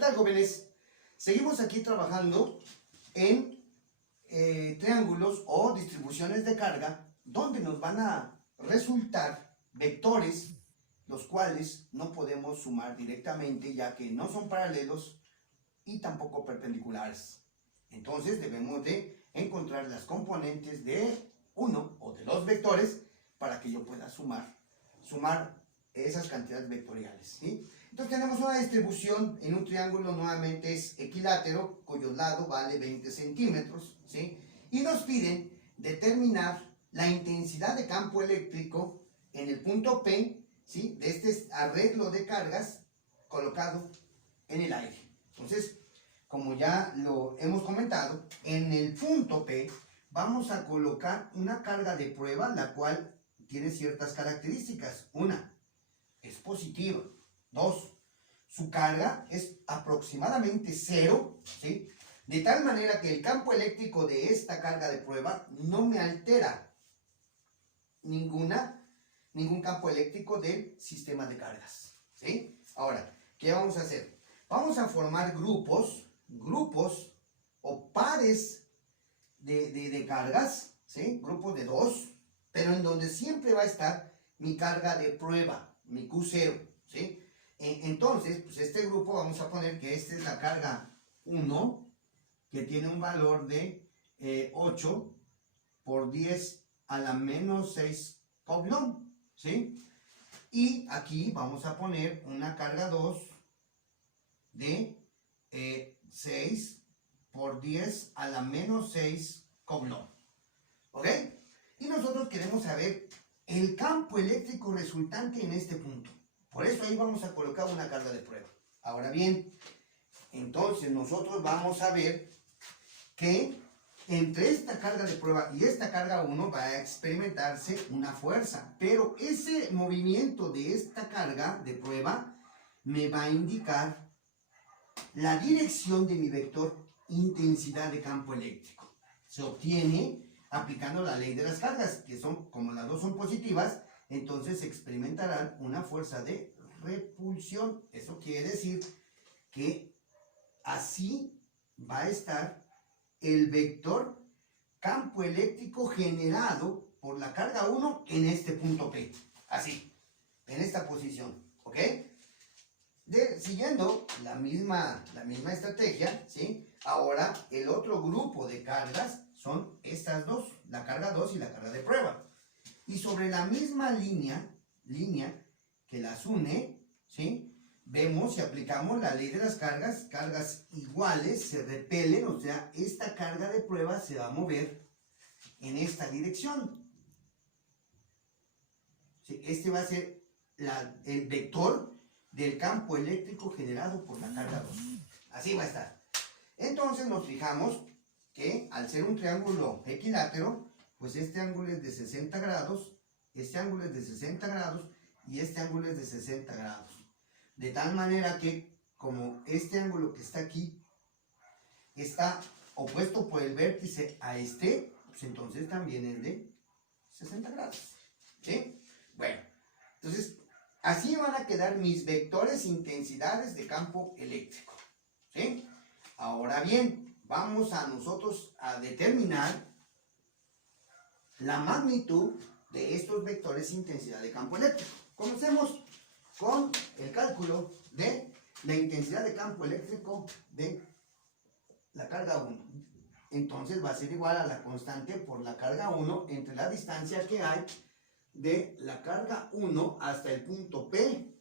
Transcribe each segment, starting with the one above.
tal, jóvenes? Seguimos aquí trabajando en triángulos o distribuciones de carga donde nos van a resultar vectores los cuales no podemos sumar directamente ya que no son paralelos y tampoco perpendiculares. Entonces debemos de encontrar las componentes de uno o de los vectores para que yo pueda sumar esas cantidades vectoriales, ¿sí? Entonces tenemos una distribución en un triángulo, nuevamente es equilátero, cuyo lado vale 20 centímetros, ¿sí? Y nos piden determinar la intensidad de campo eléctrico en el punto P, ¿sí? De este arreglo de cargas colocado en el aire. Entonces, como ya lo hemos comentado, en el punto P vamos a colocar una carga de prueba, la cual tiene ciertas características. Una, es positiva. Dos, su carga es aproximadamente cero, ¿sí? De tal manera que el campo eléctrico de esta carga de prueba no me altera ningún campo eléctrico del sistema de cargas, ¿sí? Ahora, ¿qué vamos a hacer? Vamos a formar grupos o pares de cargas, ¿sí? Grupos de dos, pero en donde siempre va a estar mi carga de prueba, mi Q0, ¿sí? Entonces, pues este grupo vamos a poner que esta es la carga 1, que tiene un valor de 8 por 10 a la menos 6 coulomb, ¿sí? Y aquí vamos a poner una carga 2 de 6 por 10 a la menos 6 coulomb, ¿ok? Y nosotros queremos saber el campo eléctrico resultante en este punto. Por eso ahí vamos a colocar una carga de prueba. Ahora bien, entonces nosotros vamos a ver que entre esta carga de prueba y esta carga 1 va a experimentarse una fuerza. Pero ese movimiento de esta carga de prueba me va a indicar la dirección de mi vector intensidad de campo eléctrico. Se obtiene aplicando la ley de las cargas, que son, como las dos son positivas, entonces experimentarán una fuerza de repulsión. Eso quiere decir que así va a estar el vector campo eléctrico generado por la carga 1 en este punto P. Así, en esta posición, ¿ok? Siguiendo la misma estrategia, ¿sí? Ahora el otro grupo de cargas son estas dos, la carga 2 y la carga de prueba. Y sobre la misma línea que las une, ¿sí? Vemos y aplicamos la ley de las cargas iguales se repelen, o sea, esta carga de prueba se va a mover en esta dirección. ¿Sí? Este va a ser el vector del campo eléctrico generado por la carga 2. Así va a estar. Entonces nos fijamos que al ser un triángulo equilátero, pues este ángulo es de 60 grados, este ángulo es de 60 grados y este ángulo es de 60 grados. De tal manera que como este ángulo que está aquí está opuesto por el vértice a este, pues entonces también es de 60 grados. ¿Sí? Bueno, entonces así van a quedar mis vectores intensidades de campo eléctrico. ¿Sí? Ahora bien, vamos a nosotros a determinar la magnitud de estos vectores intensidad de campo eléctrico. Comencemos con el cálculo de la intensidad de campo eléctrico de la carga 1. Entonces va a ser igual a la constante por la carga 1 entre la distancia que hay de la carga 1 hasta el punto P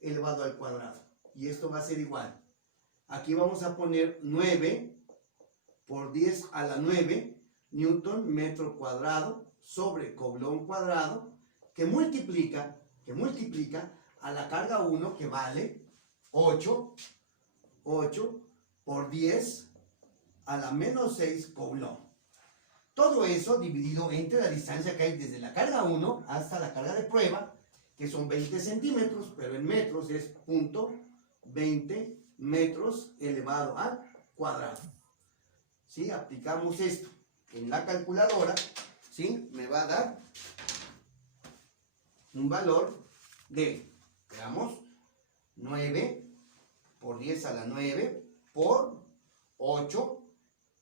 elevado al cuadrado. Y esto va a ser igual. Aquí vamos a poner 9 por 10 a la 9 newton metro cuadrado sobre coulomb cuadrado, que multiplica a la carga 1, que vale 8 por 10 a la menos 6 coulomb. Todo eso dividido entre la distancia que hay desde la carga 1 hasta la carga de prueba, que son 20 centímetros, pero en metros es 0.20 metros elevado al cuadrado. ¿Sí? Aplicamos esto en la calculadora, ¿sí? Me va a dar un valor de, veamos, 9 por 10 a la 9 por 8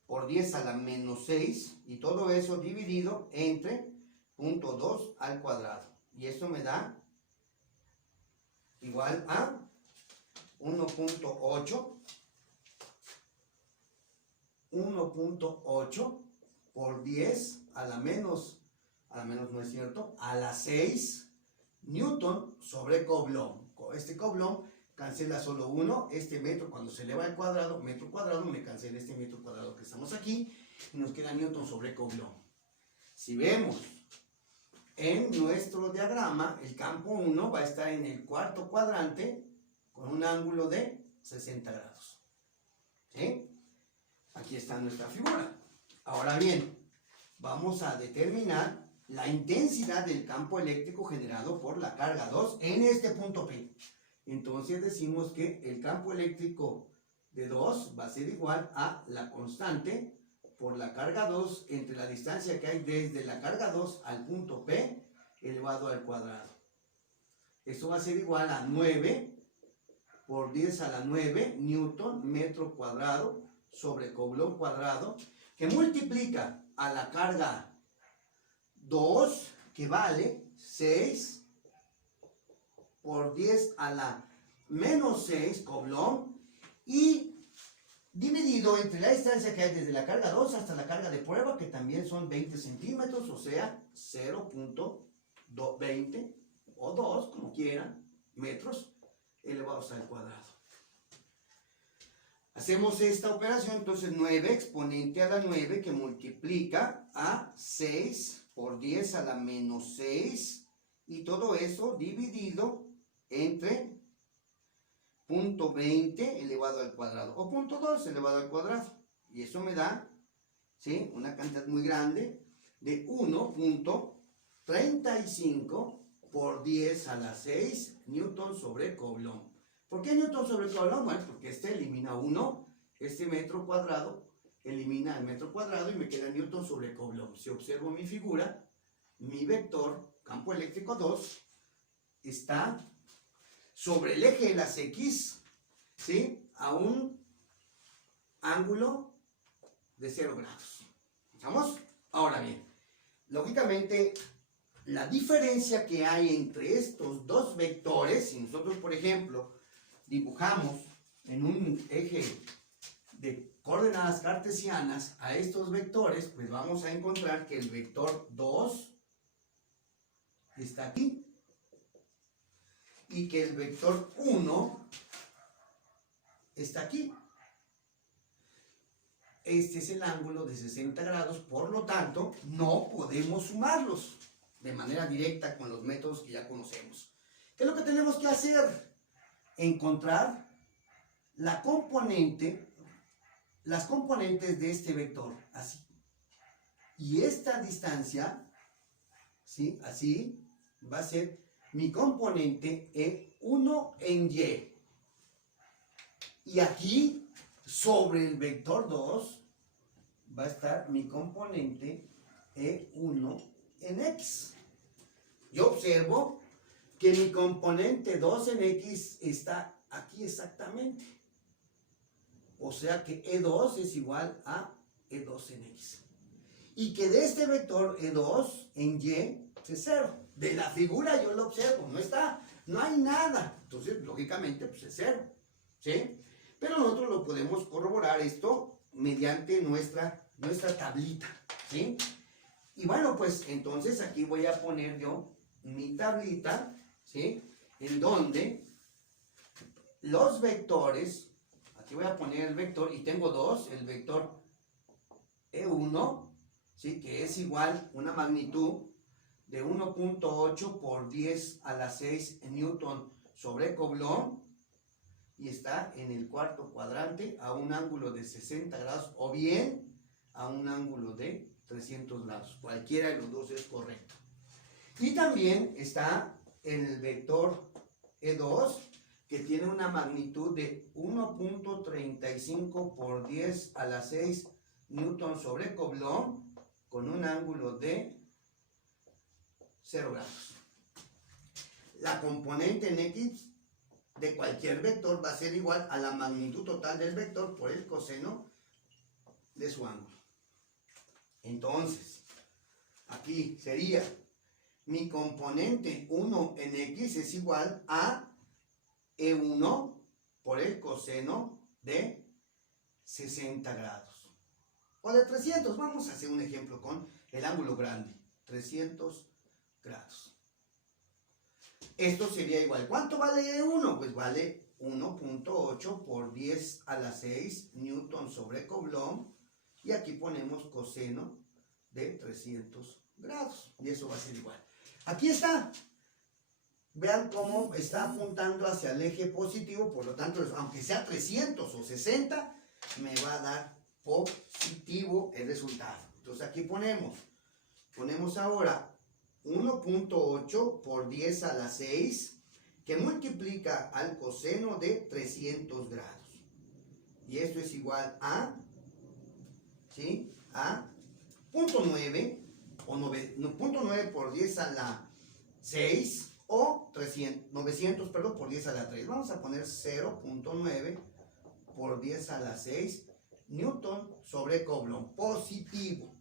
por 10 a la menos 6 y todo eso dividido entre 0.2 al cuadrado. Y esto me da igual a 1.8 por 10 a la menos no es cierto, a la 6 Newton sobre Coulomb. Este Coulomb cancela solo 1, este metro cuando se eleva al cuadrado, metro cuadrado, me cancela este metro cuadrado que estamos aquí y nos queda Newton sobre Coulomb. Si vemos en nuestro diagrama, el campo 1 va a estar en el cuarto cuadrante con un ángulo de 60 grados. ¿Sí? Aquí está nuestra figura. Ahora bien, vamos a determinar la intensidad del campo eléctrico generado por la carga 2 en este punto P. Entonces decimos que el campo eléctrico de 2 va a ser igual a la constante por la carga 2 entre la distancia que hay desde la carga 2 al punto P elevado al cuadrado. Esto va a ser igual a 9 por 10 a la 9 Newton metro cuadrado sobre Coulomb cuadrado, que multiplica a la carga 2, que vale 6 por 10 a la menos 6 Coulomb, y dividido entre la distancia que hay desde la carga 2 hasta la carga de prueba, que también son 20 centímetros, o sea, 0.20 o 2, como quieran, metros elevados al cuadrado. Hacemos esta operación, entonces 9 exponente a la 9 que multiplica a 6 por 10 a la menos 6 y todo eso dividido entre 0.20 elevado al cuadrado o 0.2 elevado al cuadrado. Y eso me da, ¿sí?, una cantidad muy grande de 1.35 por 10 a la 6 Newton sobre Coulomb. ¿Por qué Newton sobre Coulomb? Bueno, porque este elimina 1, este metro cuadrado elimina el metro cuadrado y me queda Newton sobre Coulomb. Si observo mi figura, mi vector, campo eléctrico 2, está sobre el eje de las X, ¿sí?, a un ángulo de 0 grados. ¿Estamos? Ahora bien, lógicamente, la diferencia que hay entre estos dos vectores, si nosotros, por ejemplo, dibujamos en un eje de coordenadas cartesianas a estos vectores, pues vamos a encontrar que el vector 2 está aquí y que el vector 1 está aquí. Este es el ángulo de 60 grados, por lo tanto, no podemos sumarlos de manera directa con los métodos que ya conocemos. ¿Qué es lo que tenemos que hacer? Encontrar la componente, las componentes de este vector, así. Y esta distancia, ¿sí?, así, va a ser mi componente E1 en Y. Y aquí, sobre el vector 2, va a estar mi componente E1 en X. Yo observo que mi componente 2 en X está aquí exactamente. O sea que E2 es igual a E2 en X. Y que de este vector E2 en Y es 0. De la figura yo lo observo, no está, no hay nada. Entonces, lógicamente, pues es 0. ¿Sí? Pero nosotros lo podemos corroborar esto mediante nuestra tablita. ¿Sí? Y bueno, pues entonces aquí voy a poner yo mi tablita, ¿sí?, en donde los vectores, aquí voy a poner el vector, y tengo dos, el vector E1, ¿sí?, que es igual una magnitud de 1.8 por 10 a la 6 Newton sobre Coulomb, y está en el cuarto cuadrante a un ángulo de 60 grados, o bien a un ángulo de 300 grados. Cualquiera de los dos es correcto. Y también está el vector E2, que tiene una magnitud de 1.35 por 10 a la 6 Newton sobre Coulomb, con un ángulo de 0 grados. La componente en X de cualquier vector va a ser igual a la magnitud total del vector por el coseno de su ángulo. Entonces, aquí sería mi componente 1 en X es igual a E1 por el coseno de 60 grados. O de 300, vamos a hacer un ejemplo con el ángulo grande, 300 grados. Esto sería igual, ¿cuánto vale E1? Pues vale 1.8 por 10 a la 6 newton sobre Coulomb, y aquí ponemos coseno de 300 grados, y eso va a ser igual. Aquí está. Vean cómo está apuntando hacia el eje positivo, por lo tanto, aunque sea 300 o 60, me va a dar positivo el resultado. Entonces aquí ponemos ahora 1.8 por 10 a la 6, que multiplica al coseno de 300 grados. Y esto es igual a, ¿sí? A 0.9 o 0.9 por 10 a la 6 o 900, perdón, por 10 a la 3. Vamos a poner 0.9 por 10 a la 6 newton sobre Coulomb. Positivo.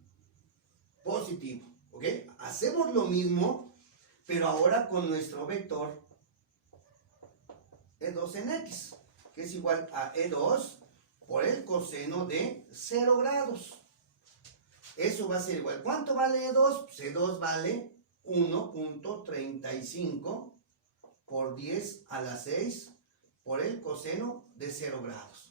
Positivo. ¿Ok? Hacemos lo mismo, pero ahora con nuestro vector E2 en X, que es igual a E2 por el coseno de 0 grados. Eso va a ser igual. ¿Cuánto vale E2? Pues E2 vale 1.35 por 10 a la 6 por el coseno de 0 grados.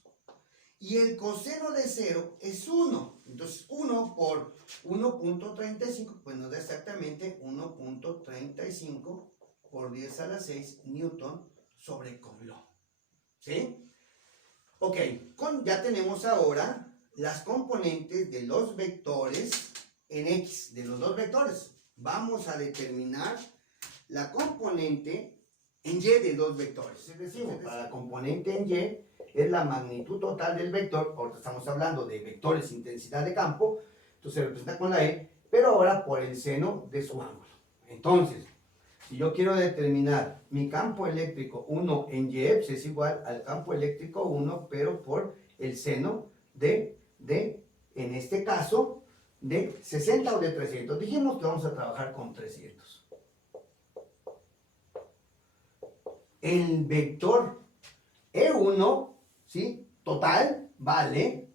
Y el coseno de 0 es 1. Entonces 1 por 1.35, pues nos da exactamente 1.35 por 10 a la 6 newton sobre Coulomb. ¿Sí? Ok, ya tenemos ahora las componentes de los vectores en X, de los dos vectores. Vamos a determinar la componente en Y de dos vectores. Es decir, para la componente en Y es la magnitud total del vector. Ahorita estamos hablando de vectores intensidad de campo, entonces se representa con la E, pero ahora por el seno de su ángulo. Entonces, si yo quiero determinar mi campo eléctrico 1 en Y, pues es igual al campo eléctrico 1, pero por el seno de en este caso, de 60 o de 300. Dijimos que vamos a trabajar con 300. El vector E1, ¿sí? Total, vale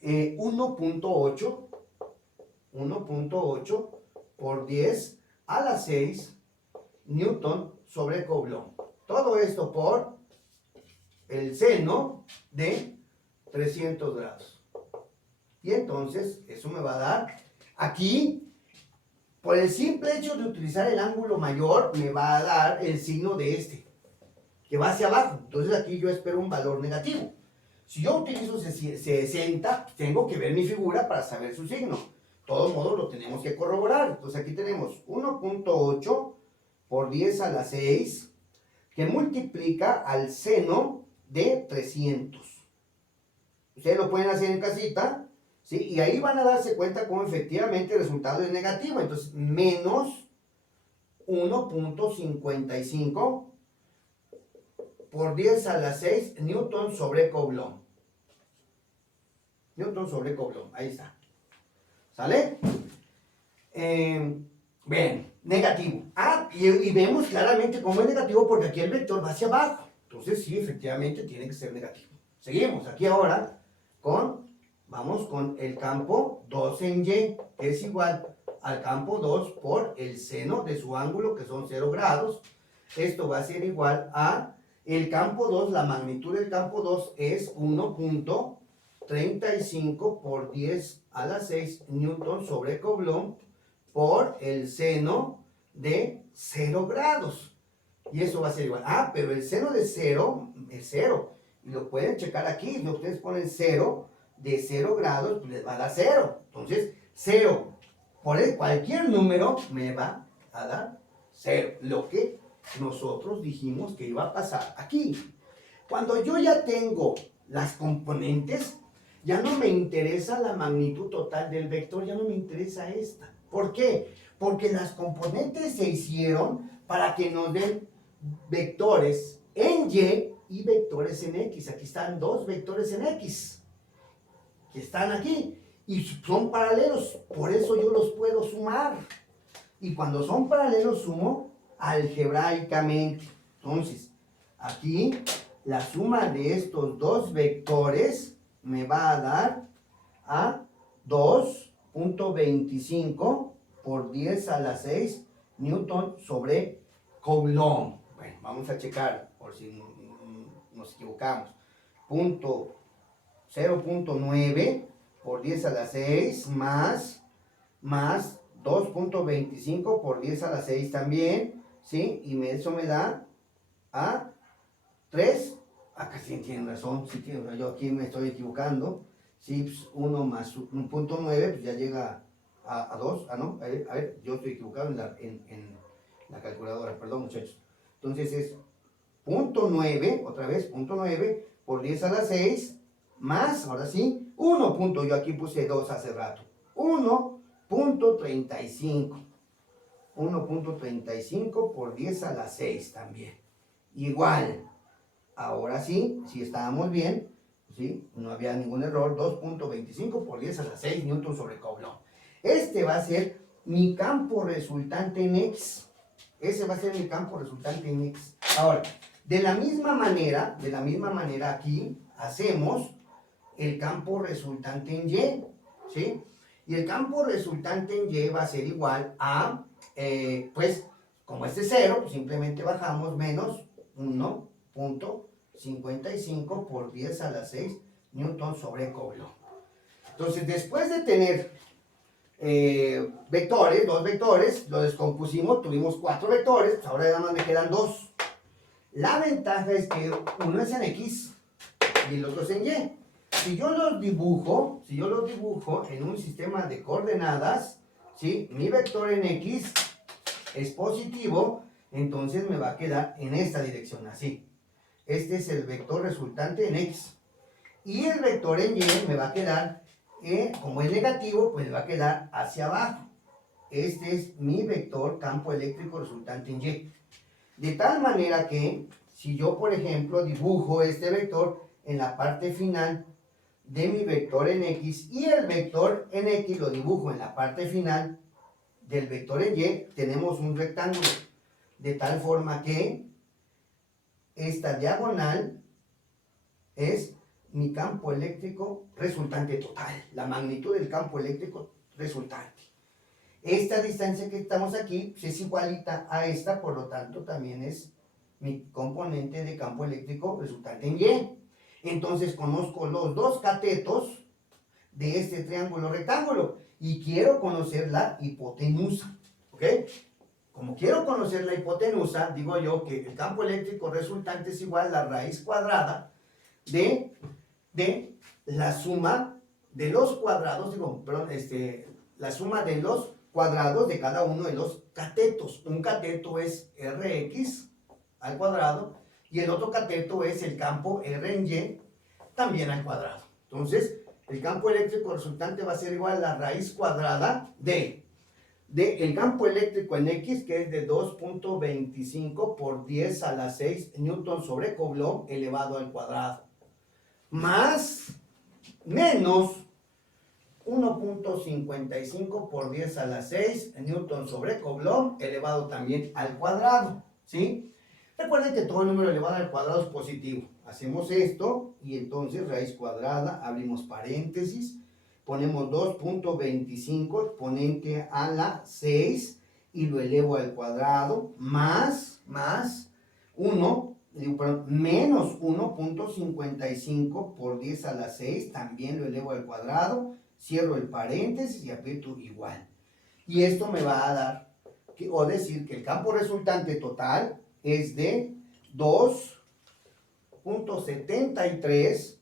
1.8 por 10 a la 6 newton sobre Coulomb. Todo esto por el seno de 300 grados. Y entonces, eso me va a dar, aquí, por el simple hecho de utilizar el ángulo mayor, me va a dar el signo de este, que va hacia abajo. Entonces aquí yo espero un valor negativo. Si yo utilizo 60, tengo que ver mi figura para saber su signo. De todos modos, lo tenemos que corroborar. Entonces aquí tenemos 1.8 por 10 a la 6, que multiplica al seno de 300. Ustedes lo pueden hacer en casita, ¿sí? Y ahí van a darse cuenta cómo efectivamente el resultado es negativo. Entonces, menos 1.55 por 10 a la 6 newton sobre Coulomb. Newton sobre Coulomb, ahí está. ¿Sale? Bien, negativo. Y vemos claramente cómo es negativo porque aquí el vector va hacia abajo. Entonces, sí, efectivamente tiene que ser negativo. Seguimos aquí ahora vamos con el campo 2 en Y, que es igual al campo 2 por el seno de su ángulo, que son 0 grados. Esto va a ser igual a el campo 2, la magnitud del campo 2 es 1.35 por 10 a la 6 newton sobre Coulomb por el seno de 0 grados. Y eso va a ser igual. Pero el seno de 0 es 0. Y lo pueden checar aquí. Si ustedes ponen 0 de 0 grados, pues les va a dar 0. Entonces, 0 por cualquier número me va a dar 0. Lo que nosotros dijimos que iba a pasar aquí. Cuando yo ya tengo las componentes, ya no me interesa la magnitud total del vector, ya no me interesa esta. ¿Por qué? Porque las componentes se hicieron para que nos den vectores en Y y vectores en X. Aquí están dos vectores en X, que están aquí, y son paralelos, por eso yo los puedo sumar. Y cuando son paralelos, sumo algebraicamente. Entonces, aquí, la suma de estos dos vectores me va a dar a 2.25 por 10 a la 6 Newton sobre Coulomb. Bueno, vamos a checar por si nos equivocamos. 0.9 por 10 a la 6 más 2.25 por 10 a la 6 también, ¿sí? Y eso me da a 3. Acá sí tienen razón, sí tienen, yo aquí me estoy equivocando. Sí, pues 1 más 1.9, pues ya llega a 2. Ah, no, a ver, yo estoy equivocado en la calculadora, perdón muchachos. Entonces es 0.9, otra vez, 0.9 por 10 a la 6, más, ahora sí, 1. Yo aquí puse 2 hace rato. 1.35. 1.35 por 10 a la 6 también. Igual. Ahora sí, si estábamos bien, ¿sí? No había ningún error. 2.25 por 10 a la 6 Newton sobre Coulomb. Este va a ser mi campo resultante en X. Ese va a ser mi campo resultante en X. Ahora, de la misma manera aquí hacemos el campo resultante en Y, ¿sí? Y el campo resultante en Y va a ser igual a, pues, como este es 0, pues simplemente bajamos menos 1.55 por 10 a la 6 Newton sobre Coulomb. Entonces, después de tener vectores, dos vectores, lo descompusimos, tuvimos 4 vectores, pues ahora nada más me quedan 2. La ventaja es que uno es en X y el otro es en Y. Si yo los dibujo en un sistema de coordenadas, ¿sí? Mi vector en X es positivo, entonces me va a quedar en esta dirección, así. Este es el vector resultante en X. Y el vector en Y me va a quedar, como es negativo, pues me va a quedar hacia abajo. Este es mi vector campo eléctrico resultante en Y. De tal manera que, si yo, por ejemplo, dibujo este vector en la parte final de mi vector en X y el vector en X lo dibujo en la parte final del vector en Y, tenemos un rectángulo. De tal forma que esta diagonal es mi campo eléctrico resultante total, la magnitud del campo eléctrico resultante. Esta distancia que estamos aquí pues es igualita a esta, por lo tanto también es mi componente de campo eléctrico resultante en Y. Entonces conozco los dos catetos de este triángulo rectángulo y quiero conocer la hipotenusa, ¿ok? Como quiero conocer la hipotenusa, digo yo que el campo eléctrico resultante es igual a la raíz cuadrada de la suma de los cuadrados, la suma de los cuadrados de cada uno de los catetos. Un cateto es Rx al cuadrado y el otro cateto es el campo R en Y también al cuadrado. Entonces, el campo eléctrico resultante va a ser igual a la raíz cuadrada de el campo eléctrico en X, que es de 2.25 por 10 a la 6 Newton sobre Coulomb elevado al cuadrado, más menos 1.55 por 10 a la 6 Newton sobre Coulomb elevado también al cuadrado, ¿sí? Recuerden que todo número elevado al cuadrado es positivo. Hacemos esto y entonces raíz cuadrada, abrimos paréntesis, ponemos 2.25 exponente a la 6 y lo elevo al cuadrado, más 1, menos 1.55 por 10 a la 6, también lo elevo al cuadrado, cierro el paréntesis y aprieto igual. Y esto me va a dar, o decir que el campo resultante total es de 2.73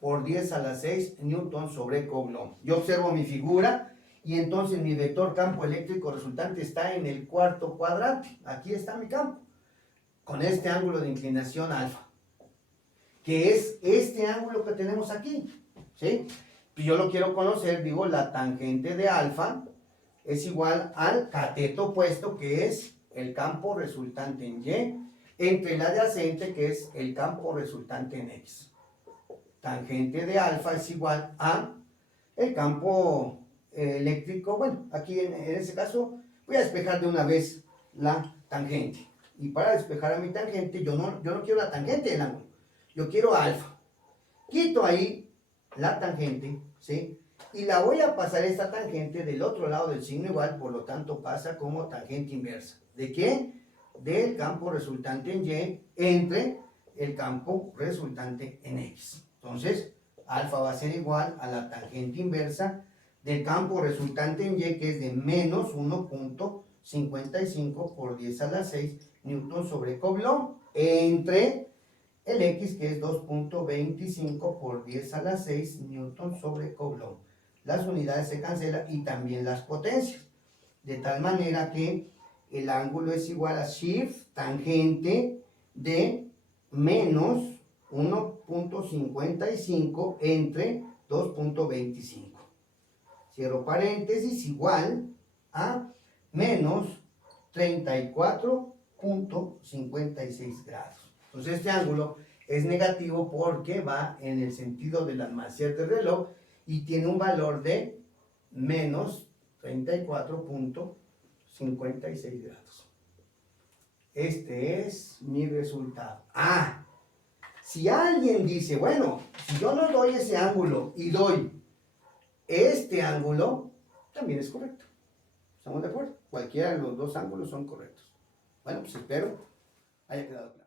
por 10 a la 6 Newton sobre Coulomb. Yo observo mi figura y entonces mi vector campo eléctrico resultante está en el cuarto cuadrante. Aquí está mi campo, con este ángulo de inclinación alfa, que es este ángulo que tenemos aquí, ¿sí? Si yo lo quiero conocer, digo, la tangente de alfa es igual al cateto opuesto, que es el campo resultante en Y, entre el adyacente, que es el campo resultante en X. Tangente de alfa es igual a el campo eléctrico. Bueno, aquí en este caso voy a despejar de una vez la tangente. Y para despejar a mi tangente, yo no quiero la tangente del ángulo, yo quiero alfa. Quito ahí la tangente, ¿sí? Y la voy a pasar esta tangente del otro lado del signo igual, por lo tanto pasa como tangente inversa. ¿De qué? Del campo resultante en Y entre el campo resultante en X. Entonces, alfa va a ser igual a la tangente inversa del campo resultante en Y, que es de menos 1.55 por 10 a la 6 newton sobre Coulomb, entre el X, que es 2.25 por 10 a la 6 newton sobre Coulomb. Las unidades se cancelan y también las potencias. De tal manera que el ángulo es igual a shift tangente de menos 1.55 entre 2.25. Cierro paréntesis, igual a menos 34.56 grados. Entonces este ángulo es negativo porque va en el sentido del almacén del reloj y tiene un valor de menos 34.56 grados. Este es mi resultado. Si alguien dice, bueno, si yo no doy ese ángulo y doy este ángulo, también es correcto. ¿Estamos de acuerdo? Cualquiera de los dos ángulos son correctos. Bueno, pues espero haya quedado claro.